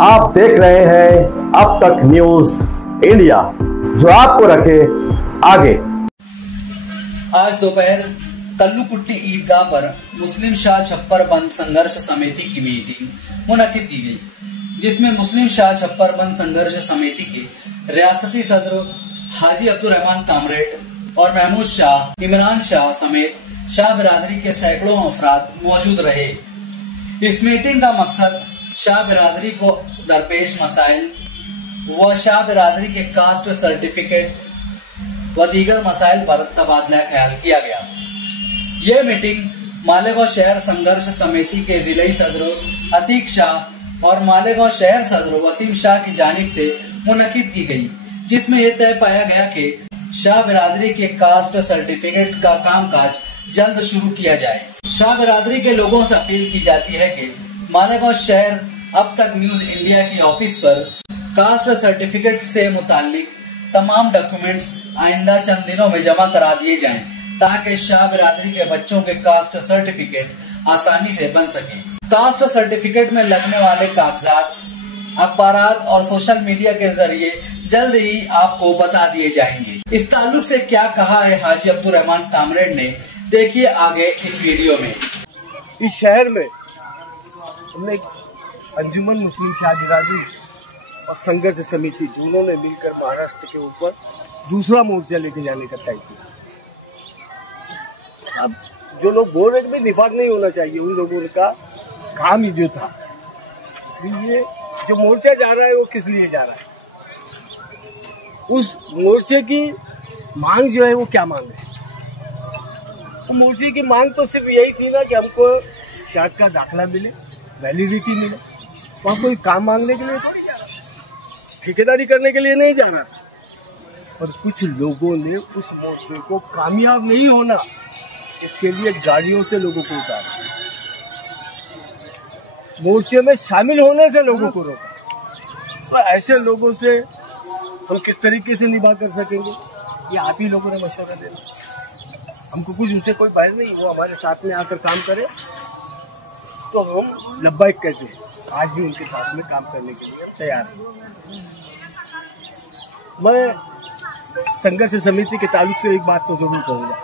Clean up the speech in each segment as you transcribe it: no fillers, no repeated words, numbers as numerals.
आप देख रहे हैं अब तक न्यूज इंडिया, जो आपको रखे आगे। आज दोपहर कल्लूकुट्टी ईदगाह पर मुस्लिम शाह छप्पर बंद संघर्ष समिति की मीटिंग मुनक्किद की गई, जिसमें मुस्लिम शाह छप्पर बंद संघर्ष समिति के रियासती सदर हाजी अब्दुल रहमान कामरेड और महमूद शाह, इमरान शाह समेत शाह बिरादरी के सैकड़ों अफराद मौजूद रहे। इस मीटिंग का मकसद शाह बिरादरी को दरपेश मसाइल व शाह बिरादरी के कास्ट सर्टिफिकेट व दीगर मसाइल पर तबादला ख्याल किया गया। यह मीटिंग मालेगांव शहर संघर्ष समिति के जिले सदर अतीक शाह और मालेगांव शहर सदर वसीम शाह की जानिब से मुनक्किद की गई, जिसमें यह तय पाया गया कि शाह बिरादरी के कास्ट सर्टिफिकेट का कामकाज जल्द शुरू किया जाए। शाह बिरादरी के लोगों से अपील की जाती है कि मालेगांव शहर अब तक न्यूज इंडिया की ऑफिस पर कास्ट सर्टिफिकेट से मुतालिक तमाम डॉक्यूमेंट्स आइंदा चंद दिनों में जमा करा दिए जाएं, ताकि शाह बिरादरी के बच्चों के कास्ट सर्टिफिकेट आसानी से बन सके। कास्ट सर्टिफिकेट में लगने वाले कागजात अखबारात और सोशल मीडिया के जरिए जल्द ही आपको बता दिए जाएंगे। इस ताल्लुक से क्या कहा है हाजी अब्दुल रहमान कामरेड ने, देखिए आगे इस वीडियो में। इस शहर में हमने अंजुमन मुस्लिम शाह बिरादरी और संघर्ष समिति दोनों ने मिलकर महाराष्ट्र के ऊपर दूसरा मोर्चा लेके जाने का तय किया। अब जो लोग बोल रहे थे निफाक नहीं होना चाहिए, उन लोगों का काम ही जो था। ये जो मोर्चा जा रहा है वो किस लिए जा रहा है, उस मोर्चे की मांग जो है वो क्या मांग है। तो मोर्चे की मांग तो सिर्फ यही थी ना कि हमको जात का दाखला मिले, वैलिडिटी मिले। वहाँ कोई काम मांगने के लिए थोड़ी जा रहा, ठेकेदारी करने के लिए नहीं जा रहा। और कुछ लोगों ने उस मोर्चे को कामयाब नहीं होना, इसके लिए गाड़ियों से लोगों को उतारा, मोर्चे में शामिल होने से लोगों को रोका। तो ऐसे लोगों से हम किस तरीके से निभा कर सकेंगे, ये आप ही लोगों ने मशवरा देना। हमको कुछ उनसे कोई बाहर नहीं, वो हमारे साथ में आकर काम करे तो हम लब्बाइक कहते हैं। आज भी उनके साथ में काम करने के लिए तैयार हैं। मैं संघर्ष समिति के ताल्लुक से एक बात तो जरूर कहूँगा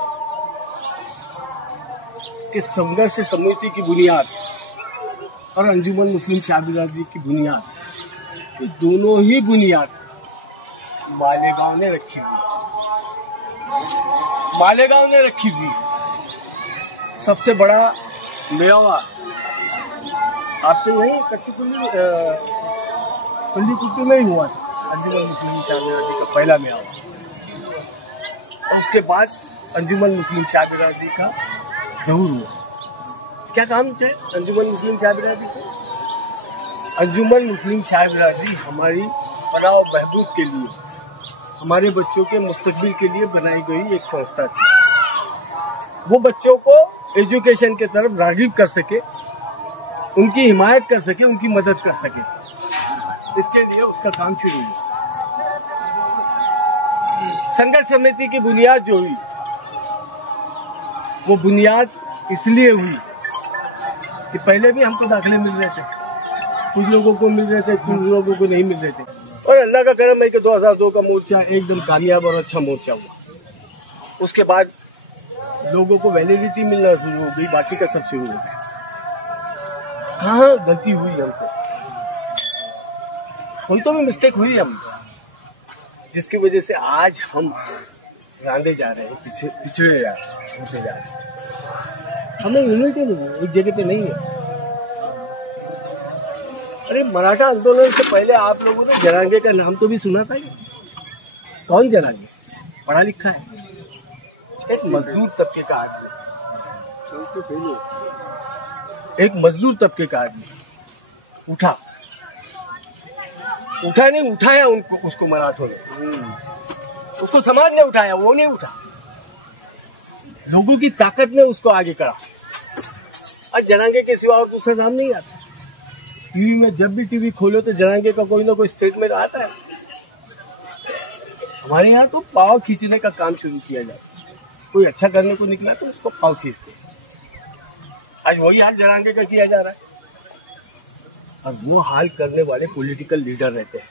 कि संघर्ष समिति की बुनियाद और अंजुमन मुस्लिम शाह बिरादरी की बुनियाद, ये दोनों ही बुनियाद मालेगांव ने रखी हुई। मालेगांव ने रखी हुई सबसे बड़ा मेवा आपसे नहीं कल्लूकुट्टी में ही हुआ था। अंजुमन मुस्लिम शाह बिरादरी का पहला मेवा, और उसके बाद अंजुमन मुस्लिम शाह बिरादरी का ज़हूर हुआ। क्या काम थे अंजुमन मुस्लिम शाह बिरादरी को? अंजुमन मुस्लिम शाह बिरादरी हमारी फलाह और बहबूद के लिए, हमारे बच्चों के मुस्तकबिल के लिए बनाई गई एक संस्था थी। वो बच्चों को एजुकेशन के तरफ राग़िब कर सके, उनकी हिमायत कर सके, उनकी मदद कर सके, इसके लिए उसका काम शुरू हुआ। संघर्ष समिति की बुनियाद जो हुई, वो बुनियाद इसलिए हुई कि पहले भी हमको दाखले मिल रहे थे, कुछ लोगों को मिल रहे थे, कुछ लोगों को नहीं मिल रहे थे। और अल्लाह का करम है कि 2002 का मोर्चा एकदम कामयाब और अच्छा मोर्चा हुआ। उसके बाद लोगों को वैलिडिटी मिलना शुरू हो गई, बाकी का सब शुरू हो गया। कहाँ गलती हुई हमसे, कोई तो भी मिस्टेक हुई हम, जिसकी वजह से आज हम रांधे जा रहे हैं, पिछड़े जा रहे हैं। हमें यूनिटी नहीं है, एक जगह पे नहीं है। अरे मराठा आंदोलन से पहले आप लोगों ने जरांगे का नाम तो भी सुना था। कौन जरांगे? पढ़ा लिखा है, एक मजदूर तबके का आदमी, एक मजदूर तबके का आदमी उठा नहीं, उठाया उनको, उसको मराठों ने, उसको समाज ने उठाया, वो नहीं उठा, लोगों की ताकत ने उसको आगे करा। आज जरांगे के सिवा और दूसरा नाम नहीं आता। टीवी में जब भी टीवी खोलो तो जरांगे का कोई ना कोई स्टेटमेंट आता है। हमारे यहाँ तो पाव खींचने का काम शुरू किया जाता है, कोई अच्छा करने को निकला तो उसको पाव खींचते। आज वही हाल जरांगे का किया जा रहा है। और वो हाल करने वाले पॉलिटिकल लीडर रहते हैं।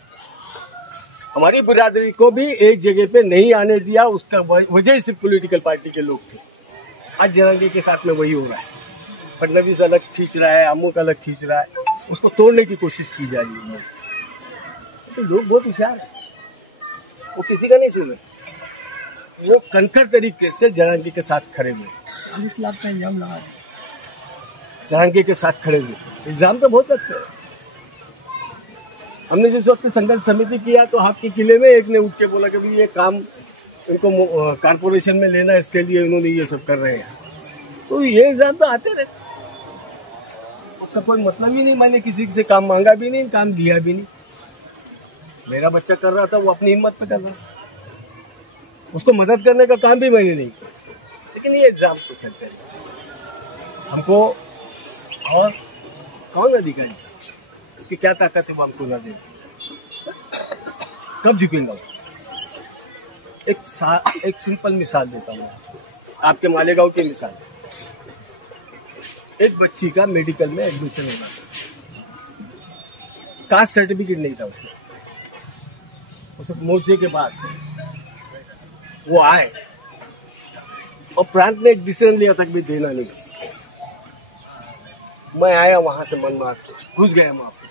हमारी बिरादरी को भी एक जगह पे नहीं आने दिया, उसका वजह सिर्फ पॉलिटिकल पार्टी के लोग थे। आज जरांगे के साथ में वही हो रहा है। फडणवीस अलग खींच रहा है, अमुक अलग खींच रहा है, उसको तोड़ने की कोशिश की जा रही है। तो लोग बहुत होशियार है, वो किसी का नहीं सुने। वो कनखर तरीके से जरांगे के साथ खड़े हुए, 40 लाख का इल्जाम लगा जरांगे के साथ खड़े हुए। इल्जाम तो बहुत लगते हैं। हमने जिस वक्त संघर्ष समिति किया तो हाथ के किले में एक ने उठ के बोला कि भाई ये काम इनको कारपोरेशन में लेना, इसके लिए इन्होंने ये सब कर रहे हैं। तो ये इल्जाम तो आते रहते, उसका कोई मतलब ही नहीं। मैंने किसी से काम मांगा भी नहीं, काम दिया भी नहीं। मेरा बच्चा कर रहा था, वो अपनी हिम्मत पे कर रहा था, उसको मदद करने का काम भी मैंने नहीं किया। लेकिन ये एग्जाम को चलते रहे हमको, और कौन अधिकारी, उसकी क्या ताकत है वो हमको ना दे, कब झुकेंगे? एक सिंपल मिसाल देता हूँ आपके मालेगांव की मिसाल। एक बच्ची का मेडिकल में एडमिशन होना था, कास्ट सर्टिफिकेट नहीं था उसमें। उस मोर्चे के बाद वो आए और प्रांत ने एक डिसीजन लिया था कि देना नहीं। मैं आया वहां से मनमार से, घुस गया वहां पे,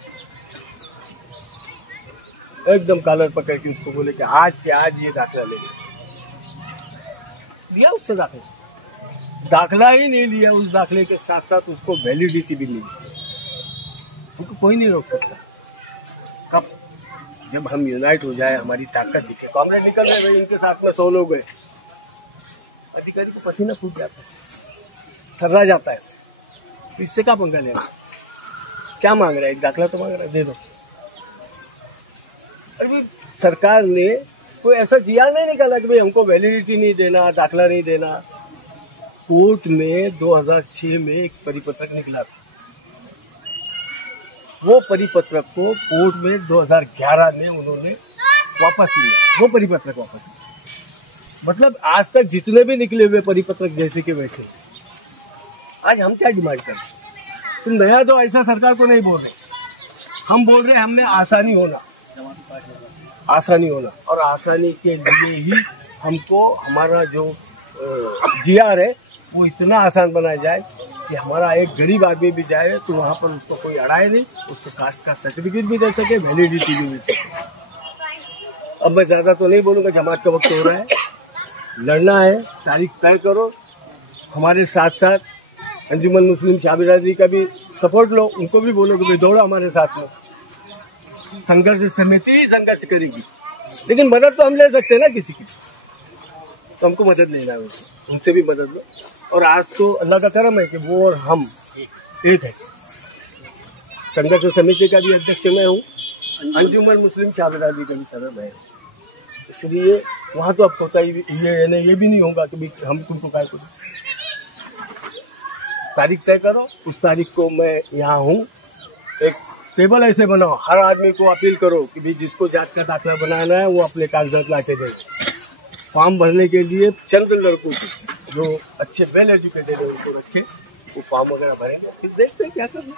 एकदम कॉलर पकड़ के उसको बोले कि आज के आज ये दाखिला ले दिया। उससे दाखिला ही नहीं लिया, उस दाखिले के साथ साथ उसको वैलिडिटी भी नहीं दी। उनको कोई नहीं रोक सकता। कब जब हम यूनाइट हो जाए, हमारी ताकत दिखे। कांग्रेस निकल रहे भाई, इनके साथ में 100 लोग हैं, अधिकारी को पसीना फूट जाता है, थर्रा जाता है। इससे क्या पंगा लेना? क्या मांग रहा है? एक दाखिला तो मांग रहा है, दे दो। अभी सरकार ने कोई ऐसा जीआर नहीं निकाला कि भाई हमको वैलिडिटी नहीं देना, दाखिला नहीं देना। कोर्ट में 2006 में एक परिपत्रक निकला था, वो परिपत्रक को कोर्ट में 2011 में उन्होंने वापस लिया। वो परिपत्रक वापस लिया। मतलब आज तक जितने भी निकले हुए परिपत्रक जैसे के वैसे। आज हम क्या डिमांड कर रहे हैं? तुम नया तो ऐसा सरकार को नहीं बोल रहे, हम बोल रहे हैं हमने आसानी होना, और आसानी के लिए ही हमको हमारा जो जीआर है वो इतना आसान बनाया जाए कि हमारा एक गरीब आदमी भी जाए तो वहाँ पर उसको कोई अड़ाए नहीं, उसको कास्ट का सर्टिफिकेट भी दे सके, वैलिडिटी भी मिल सके। अब मैं ज़्यादा तो नहीं बोलूँगा, जमात का वक्त हो रहा है, लड़ना है, तारीख तय करो। हमारे साथ साथ अंजुमन मुस्लिम शाह बिरादरी का भी सपोर्ट लो, उनको भी बोलो कि भाई दौड़ो हमारे साथ में। संघर्ष समिति ही संघर्ष करेगी, लेकिन मदद तो हम ले सकते हैं ना किसी की, तो हमको मदद लेना है, उनसे भी मदद लो। और आज तो अल्लाह का करम है कि वो और हम एक है। संघर्ष समिति का भी अध्यक्ष मैं हूँ, अंजुमन मुस्लिम शाह बिरादरी का भी सदस्य है। इसलिए वहाँ तो अब होता ही ये भी नहीं होगा कि हम तुमको काय करो। तारीख तय करो, उस तारीख को मैं यहाँ हूँ। एक टेबल ऐसे बनाओ, हर आदमी को अपील करो कि भाई जिसको जात का दाखिला बनाना है वो अपने कागजात ला के दे। फॉर्म भरने के लिए चंद लड़कों को जो अच्छे वेल एजुकेटेड है उनको रखे, वो फॉर्म वगैरह भरेंगे, फिर देखते हैं क्या करना।